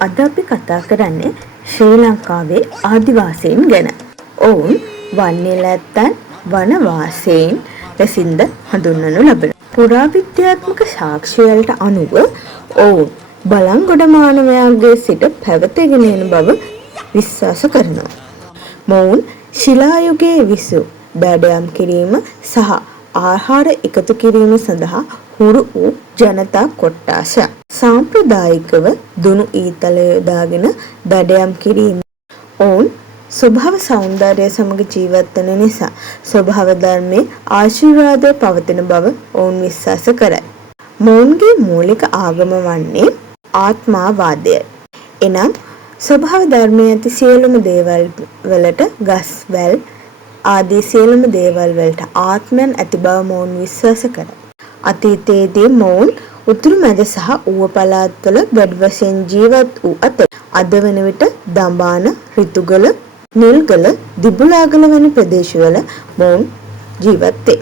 අද අපි කතා කරන්නේ ශ්‍රී ලංකාවේ ආදිවාසීන් ගැන. ඔවුන් වන්නේ නැත්තන් වනවාසීන් ලෙසින්ද හඳුන්වනු ලබන. පුරාවිද්‍යාත්මක සාක්ෂි වලට අනුව ඔවුන් බලංගොඩ මානවයාගේ සිට පැවතගෙන යන බව විශ්වාස කරනවා. මොවුන් ශිලා යුගයේ විසු දඩයම් කිරීම සහ ආහාර එකතු කිරීම සඳහා හුරු වූ ජනතා කොට්ටාසයක්. සාම්ප්‍රදායිකව දුනු ඊතල යොදාගෙන දඩයම් කිරීම ඔවුන් ස්වභාව සෞන්දර්යය සමග ජීවත් වන නිසා ස්වභාව ධර්මයේ ආශිර්වාදය පවතින බව ඔවුන් විශ්වාස කරයි. මොවුන්ගේ මූලික ආගම වන්නේ ආත්මවාදයයි. එනම් ස්වභාව ධර්මයේ ඇති සියලුම දේවල් වලට ගස් වැල් ආදී සියලුම දේවල් වලට ආත්මයන් ඇති බව මොවුන් විශ්වාස කරයි. අතීතයේදී මොවුන් උතුරු මැද සහ ඌව පළාත්වල වැඩි වශයෙන් ජීවත් වූ අතර අද වන විට දඹාන, රිතුගල, නිල්ගල, දිබුලාගල වැනි ප්‍රදේශවල මොවුන් ජීවත් වේ.